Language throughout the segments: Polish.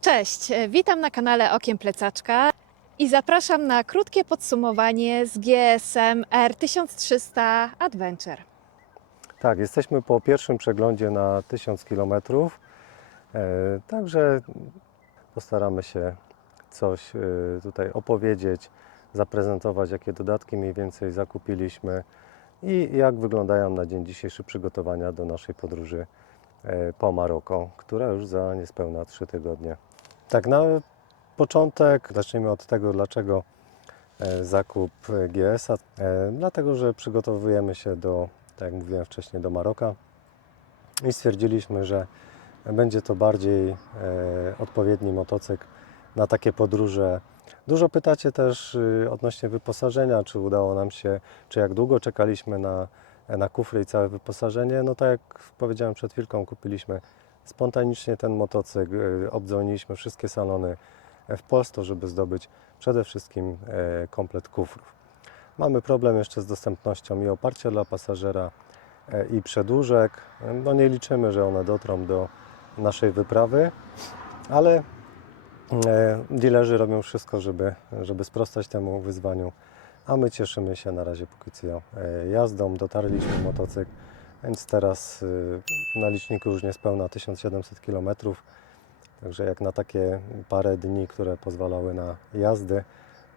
Cześć, witam na kanale Okiem Plecaczka i zapraszam na krótkie podsumowanie z GSM R1300 Adventure. Tak, jesteśmy po pierwszym przeglądzie na 1000 km, także postaramy się coś tutaj opowiedzieć, zaprezentować, jakie dodatki mniej więcej zakupiliśmy i jak wyglądają na dzień dzisiejszy przygotowania do naszej podróży po Maroko, która już za niespełna 3 tygodnie. Tak, na początek zacznijmy od tego, dlaczego zakup GS-a. Dlatego, że przygotowujemy się tak jak mówiłem wcześniej, do Maroka i stwierdziliśmy, że będzie to bardziej odpowiedni motocykl na takie podróże. Dużo pytacie też odnośnie wyposażenia, czy udało nam się, czy jak długo czekaliśmy na kufry i całe wyposażenie. No tak jak powiedziałem przed chwilką, kupiliśmy spontanicznie ten motocykl, obdzwoniliśmy wszystkie salony w Polsce, żeby zdobyć przede wszystkim komplet kufrów. Mamy problem jeszcze z dostępnością i oparcia dla pasażera i przedłużek. No nie liczymy, że one dotrą do naszej wyprawy, ale dealerzy robią wszystko, żeby sprostać temu wyzwaniu, a my cieszymy się na razie póki co jazdą. Dotarliśmy motocykl, więc teraz na liczniku już niespełna 1700 km, także jak na takie parę dni, które pozwalały na jazdy,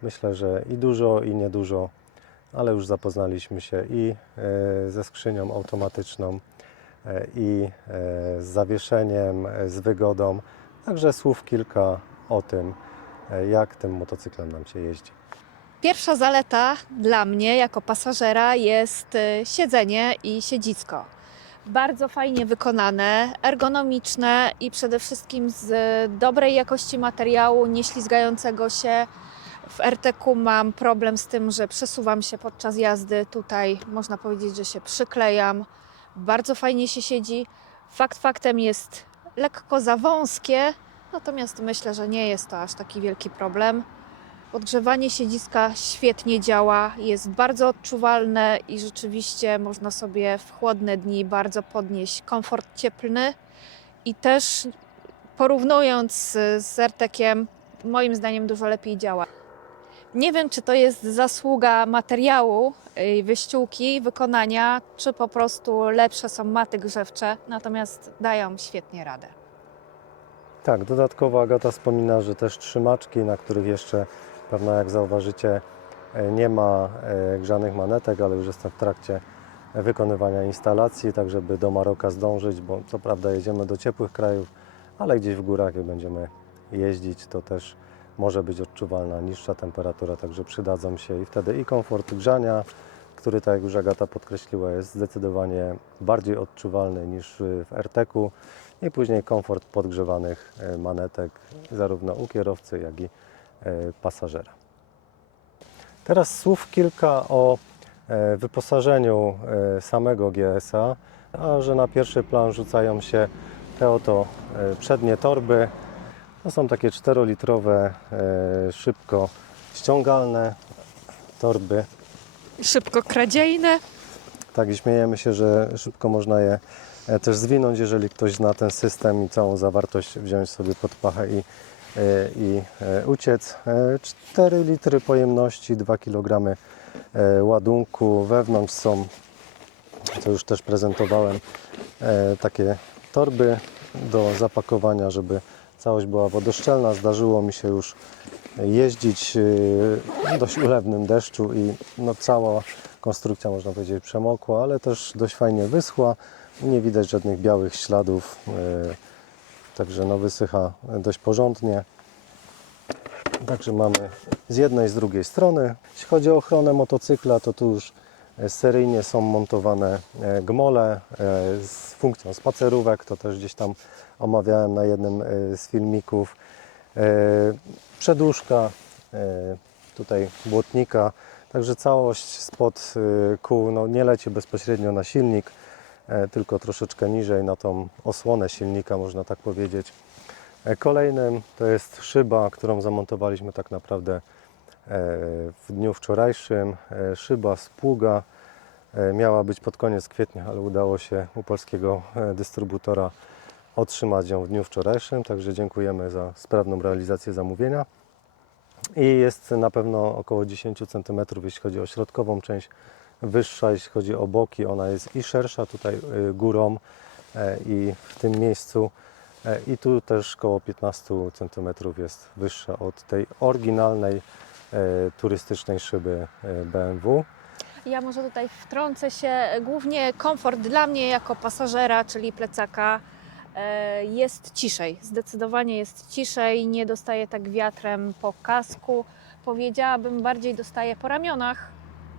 myślę, że i dużo, i niedużo, ale już zapoznaliśmy się i ze skrzynią automatyczną, i z zawieszeniem, z wygodą. Także słów kilka o tym, jak tym motocyklem nam się jeździ. Pierwsza zaleta dla mnie jako pasażera jest siedzenie i siedzisko. Bardzo fajnie wykonane, ergonomiczne i przede wszystkim z dobrej jakości materiału, nieślizgającego się. W RTQ mam problem z tym, że przesuwam się podczas jazdy. Tutaj można powiedzieć, że się przyklejam. Bardzo fajnie się siedzi. Fakt faktem jest lekko za wąskie, natomiast myślę, że nie jest to aż taki wielki problem. Podgrzewanie siedziska świetnie działa, jest bardzo odczuwalne i rzeczywiście można sobie w chłodne dni bardzo podnieść komfort cieplny. I też porównując z RTQ-iem, moim zdaniem dużo lepiej działa. Nie wiem, czy to jest zasługa materiału, wyściółki, wykonania, czy po prostu lepsze są maty grzewcze, natomiast dają świetnie radę. Tak, dodatkowo Agata wspomina, że też trzymaczki, na których jeszcze pewno jak zauważycie nie ma grzanych manetek, ale już jestem w trakcie wykonywania instalacji, tak żeby do Maroka zdążyć, bo co prawda jedziemy do ciepłych krajów, ale gdzieś w górach jak będziemy jeździć, to też może być odczuwalna niższa temperatura, także przydadzą się i wtedy i komfort grzania, który, tak jak już Agata podkreśliła, jest zdecydowanie bardziej odczuwalny niż w RTQ, i później komfort podgrzewanych manetek zarówno u kierowcy, jak i pasażera. Teraz słów kilka o wyposażeniu samego GS-a, a że na pierwszy plan rzucają się te oto przednie torby. To są takie 4-litrowe, szybko ściągalne torby. Szybko kradziejne. Tak, i śmiejemy się, że szybko można je też zwinąć, jeżeli ktoś zna ten system i całą zawartość wziąć sobie pod pachę i uciec. 4 litry pojemności, 2 kg ładunku. Wewnątrz są, co już też prezentowałem, takie torby do zapakowania, żeby całość była wodoszczelna. Zdarzyło mi się już jeździć w dość ulewnym deszczu i no, cała konstrukcja, można powiedzieć, przemokła, ale też dość fajnie wyschła. Nie widać żadnych białych śladów, także no, wysycha dość porządnie. Także mamy z jednej i z drugiej strony. Jeśli chodzi o ochronę motocykla, to tu już seryjnie są montowane gmole z funkcją spacerówek, to też gdzieś tam omawiałem na jednym z filmików. Przedłużka, tutaj błotnika, także całość spod kół no, nie leci bezpośrednio na silnik, tylko troszeczkę niżej na tą osłonę silnika, można tak powiedzieć. Kolejnym to jest szyba, którą zamontowaliśmy tak naprawdę w dniu wczorajszym. Szyba z pługa miała być pod koniec kwietnia, ale udało się u polskiego dystrybutora otrzymać ją w dniu wczorajszym, także dziękujemy za sprawną realizację zamówienia. I jest na pewno około 10 cm, jeśli chodzi o środkową część, wyższa, jeśli chodzi o boki, ona jest i szersza tutaj górą i w tym miejscu. I tu też około 15 cm jest wyższa od tej oryginalnej turystycznej szyby BMW. Ja może tutaj wtrącę się, głównie komfort dla mnie jako pasażera, czyli plecaka, jest ciszej. Zdecydowanie jest ciszej, nie dostaję tak wiatrem po kasku. Powiedziałabym, bardziej dostaję po ramionach,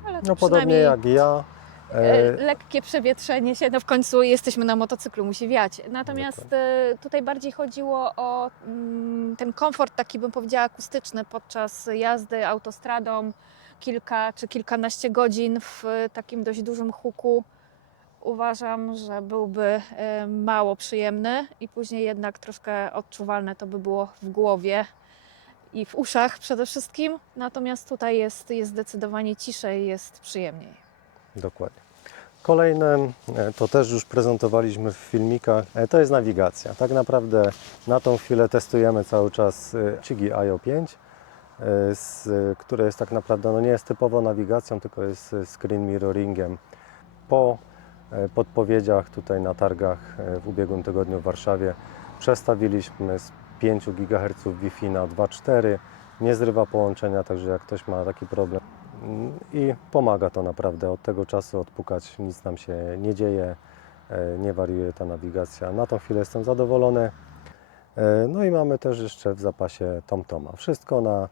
ale to No podobnie przynajmniej jak ja. lekkie przewietrzenie się, no w końcu jesteśmy na motocyklu, musi wiać. Natomiast tutaj bardziej chodziło o ten komfort, taki bym powiedziała akustyczny podczas jazdy autostradą, kilka czy kilkanaście godzin w takim dość dużym huku. Uważam, że byłby mało przyjemny i później jednak troszkę odczuwalne to by było w głowie i w uszach przede wszystkim. Natomiast tutaj jest zdecydowanie ciszej, jest przyjemniej. Dokładnie. Kolejne, to też już prezentowaliśmy w filmikach, to jest nawigacja. Tak naprawdę na tą chwilę testujemy cały czas Chigi IO 5, które jest tak naprawdę, no nie jest typowo nawigacją, tylko jest screen mirroringiem. Po podpowiedziach tutaj na targach w ubiegłym tygodniu w Warszawie przestawiliśmy z 5 GHz Wi-Fi na 2,4. Nie zrywa połączenia, także jak ktoś ma taki problem i pomaga to naprawdę. Od tego czasu odpukać nic nam się nie dzieje, nie wariuje ta nawigacja. Na tą chwilę jestem zadowolony. No i mamy też jeszcze w zapasie TomToma. Wszystko na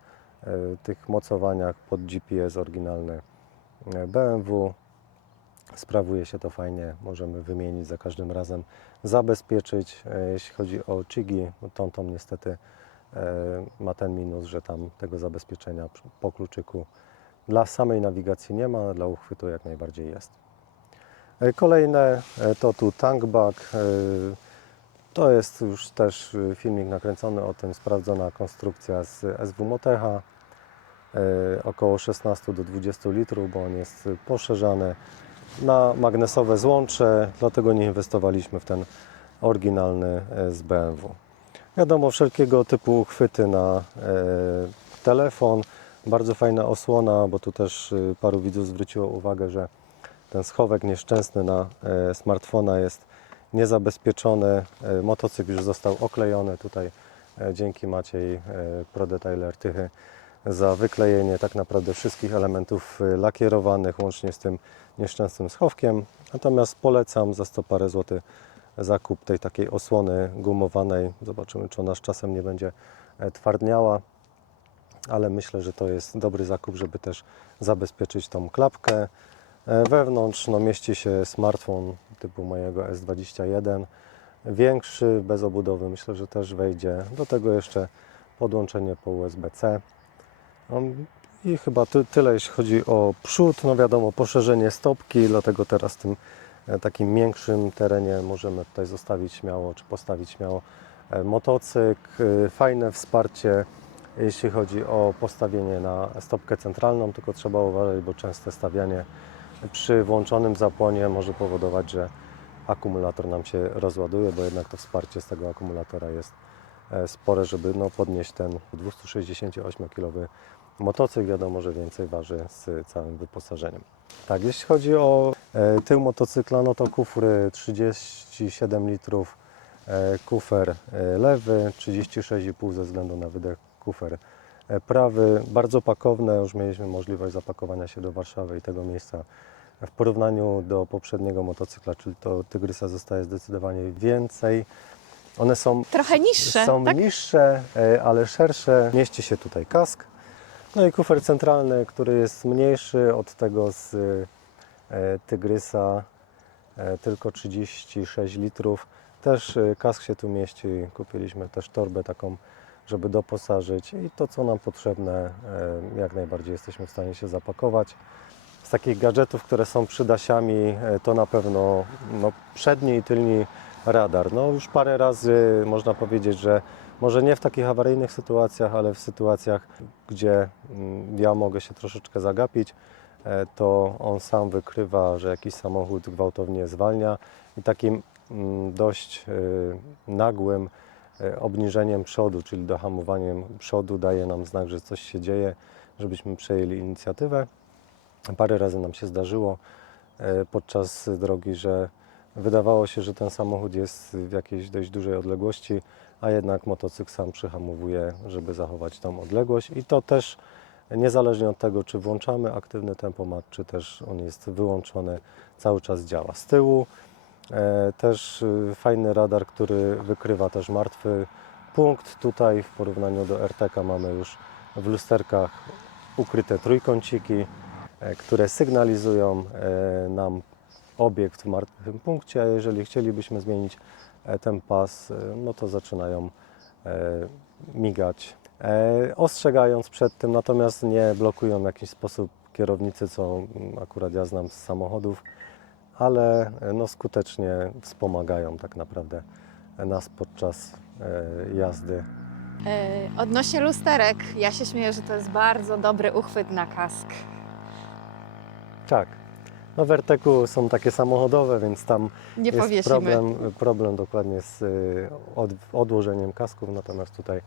tych mocowaniach pod GPS oryginalny BMW. Sprawuje się to fajnie, możemy wymienić za każdym razem, zabezpieczyć. Jeśli chodzi o Chigi, TomTom niestety ma ten minus, że tam tego zabezpieczenia po kluczyku dla samej nawigacji nie ma, dla uchwytu jak najbardziej jest. Kolejne to tu tankback. To jest już też filmik nakręcony o tym, sprawdzona konstrukcja z SW Motecha. Około 16 do 20 litrów, bo on jest poszerzany na magnesowe złącze, dlatego nie inwestowaliśmy w ten oryginalny z BMW. Wiadomo, wszelkiego typu uchwyty na telefon. Bardzo fajna osłona, bo tu też paru widzów zwróciło uwagę, że ten schowek nieszczęsny na smartfona jest niezabezpieczony. Motocykl już został oklejony. Tutaj dzięki Maciej, ProDetailer Tychy, za wyklejenie tak naprawdę wszystkich elementów lakierowanych, łącznie z tym nieszczęsnym schowkiem. Natomiast polecam za 100 parę złotych zakup tej takiej osłony gumowanej. Zobaczymy, czy ona z czasem nie będzie twardniała, ale myślę, że to jest dobry zakup, żeby też zabezpieczyć tą klapkę. Wewnątrz mieści się smartfon typu mojego S21, większy, bez obudowy, myślę, że też wejdzie. Do tego jeszcze podłączenie po USB-C. I chyba tyle, jeśli chodzi o przód. No wiadomo, poszerzenie stopki, dlatego teraz w tym takim większym terenie możemy tutaj zostawić śmiało, czy postawić śmiało motocykl. Fajne wsparcie, jeśli chodzi o postawienie na stopkę centralną, tylko trzeba uważać, bo częste stawianie przy włączonym zapłonie może powodować, że akumulator nam się rozładuje, bo jednak to wsparcie z tego akumulatora jest spore, żeby podnieść ten 268-kilowy motocykl. Wiadomo, że więcej waży z całym wyposażeniem. Tak, jeśli chodzi o tył motocykla, no to kufr 37 litrów, kufer lewy, 36,5 ze względu na wydech, kufer prawy. Bardzo pakowne, już mieliśmy możliwość zapakowania się do Warszawy i tego miejsca w porównaniu do poprzedniego motocykla, czyli to Tygrysa, zostaje zdecydowanie więcej. One są Trochę niższe, tak? niższe, ale szersze. Mieści się tutaj kask. No i kufer centralny, który jest mniejszy od tego z Tygrysa, tylko 36 litrów. Też kask się tu mieści. Kupiliśmy też torbę taką, żeby doposażyć i to, co nam potrzebne, jak najbardziej jesteśmy w stanie się zapakować. Z takich gadżetów, które są przydasiami, to na pewno przedni i tylni radar. No już parę razy można powiedzieć, że może nie w takich awaryjnych sytuacjach, ale w sytuacjach, gdzie ja mogę się troszeczkę zagapić, to on sam wykrywa, że jakiś samochód gwałtownie zwalnia i takim dość nagłym obniżeniem przodu, czyli dohamowaniem przodu daje nam znak, że coś się dzieje, żebyśmy przejęli inicjatywę. Parę razy nam się zdarzyło podczas drogi, że wydawało się, że ten samochód jest w jakiejś dość dużej odległości, a jednak motocykl sam przyhamowuje, żeby zachować tą odległość i to też niezależnie od tego, czy włączamy aktywny tempomat, czy też on jest wyłączony, cały czas działa. Z tyłu też fajny radar, który wykrywa też martwy punkt. Tutaj w porównaniu do RTK mamy już w lusterkach ukryte trójkąciki, które sygnalizują nam obiekt w martwym punkcie, a jeżeli chcielibyśmy zmienić ten pas, no to zaczynają migać, ostrzegając przed tym, natomiast nie blokują w jakiś sposób kierownicy, co akurat ja znam z samochodów, ale no skutecznie wspomagają tak naprawdę nas podczas jazdy. Odnośnie lusterek, ja się śmieję, że to jest bardzo dobry uchwyt na kask. Tak, no w RTK są takie samochodowe, więc tam Nie jest powiesimy. problem dokładnie z odłożeniem kasków, natomiast tutaj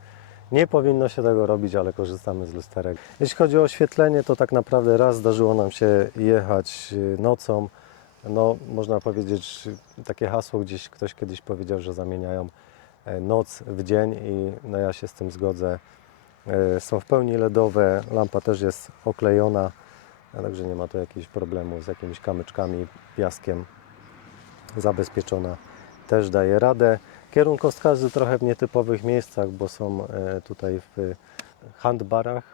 nie powinno się tego robić, ale korzystamy z lusterek. Jeśli chodzi o oświetlenie, to tak naprawdę raz zdarzyło nam się jechać nocą. No, można powiedzieć, takie hasło gdzieś ktoś kiedyś powiedział, że zamieniają noc w dzień i no ja się z tym zgodzę. Są w pełni LEDowe, lampa też jest oklejona, a także nie ma tu jakiegoś problemu z jakimiś kamyczkami, piaskiem, zabezpieczona. Też daje radę. Kierunkowskazy trochę w nietypowych miejscach, bo są tutaj w handbarach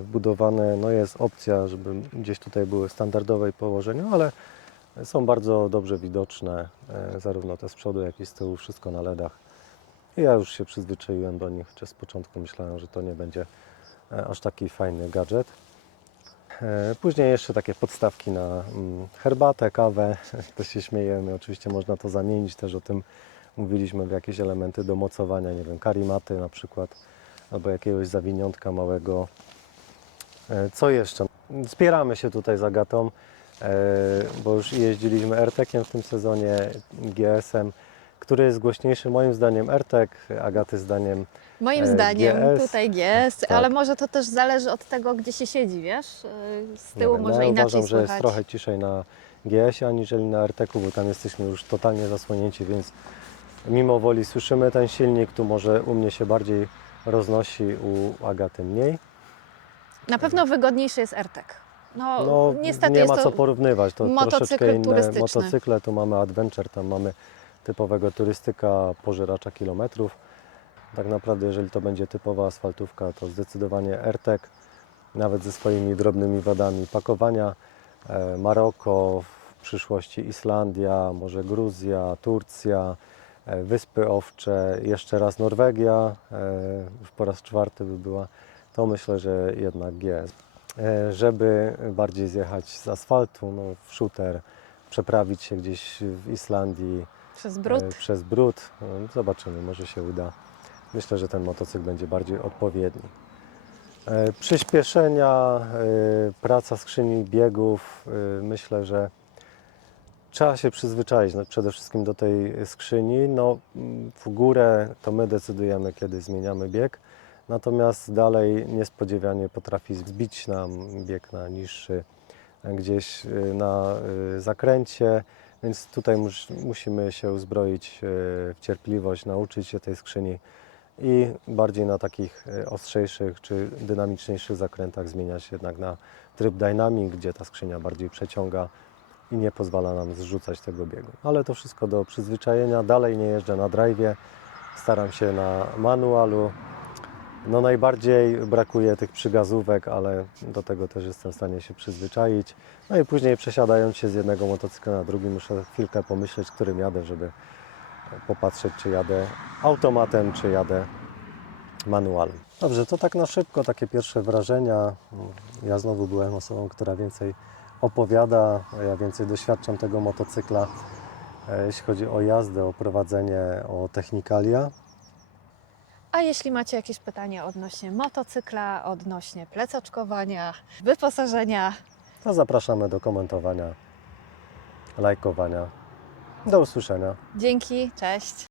wbudowane. No jest opcja, żeby gdzieś tutaj były w standardowej położeniu, ale są bardzo dobrze widoczne, zarówno te z przodu, jak i z tyłu, wszystko na LEDach. I ja już się przyzwyczaiłem do nich, chociaż z początku myślałem, że to nie będzie aż taki fajny gadżet. Później jeszcze takie podstawki na herbatę, kawę, to się śmiejemy. Oczywiście można to zamienić, też o tym mówiliśmy, w jakieś elementy do mocowania, nie wiem, karimaty na przykład, albo jakiegoś zawiniątka małego. Co jeszcze? Wspieramy się tutaj z Agatą, bo już jeździliśmy RTK-iem w tym sezonie, GS-em, który jest głośniejszy moim zdaniem RTK, Agaty zdaniem Moim zdaniem GS. tutaj jest, Tak. ale może to też zależy od tego, gdzie się siedzi, wiesz? Z Nie tyłu wiem, może ja inaczej uważam, że jest słychać. trochę ciszej na GS-ie aniżeli na RTK-u, bo tam jesteśmy już totalnie zasłonięci, więc mimo woli słyszymy ten silnik, tu może u mnie się bardziej roznosi, u Agaty mniej. Na pewno wygodniejszy jest RTK. No, No niestety nie jest ma to co porównywać, to motocykl troszeczkę inne turystyczny. motocykle, tu mamy Adventure, tam mamy typowego turystyka, pożeracza kilometrów. Tak naprawdę jeżeli to będzie typowa asfaltówka, to zdecydowanie RTK, nawet ze swoimi drobnymi wadami pakowania. Maroko, w przyszłości Islandia, może Gruzja, Turcja, Wyspy Owcze, jeszcze raz Norwegia, już po raz czwarty by była, to myślę, że jednak GS. Żeby bardziej zjechać z asfaltu, no, w shooter, przeprawić się gdzieś w Islandii Przez brud. przez brud, zobaczymy, może się uda. Myślę, że ten motocykl będzie bardziej odpowiedni. Przyspieszenia, praca skrzyni biegów, myślę, że trzeba się przyzwyczaić przede wszystkim do tej skrzyni. No, w górę to my decydujemy, kiedy zmieniamy bieg, natomiast dalej niespodziewanie potrafi zbić nam bieg na niższy, gdzieś na zakręcie, więc tutaj musimy się uzbroić w cierpliwość, nauczyć się tej skrzyni i bardziej na takich ostrzejszych czy dynamiczniejszych zakrętach zmieniać jednak na tryb dynamic, gdzie ta skrzynia bardziej przeciąga i nie pozwala nam zrzucać tego biegu. Ale to wszystko do przyzwyczajenia. Dalej nie jeżdżę na drive'ie, staram się na manualu. No najbardziej brakuje tych przygazówek, ale do tego też jestem w stanie się przyzwyczaić. No i później przesiadając się z jednego motocykla na drugi, muszę chwilkę pomyśleć, którym jadę, żeby popatrzeć, czy jadę automatem, czy jadę manualem. Dobrze, to tak na szybko, takie pierwsze wrażenia. Ja znowu byłem osobą, która więcej opowiada, ja więcej doświadczam tego motocykla, jeśli chodzi o jazdę, o prowadzenie, o technikalia. A jeśli macie jakieś pytania odnośnie motocykla, odnośnie plecaczkowania, wyposażenia, To zapraszamy do komentowania, lajkowania Do usłyszenia. Dzięki, cześć.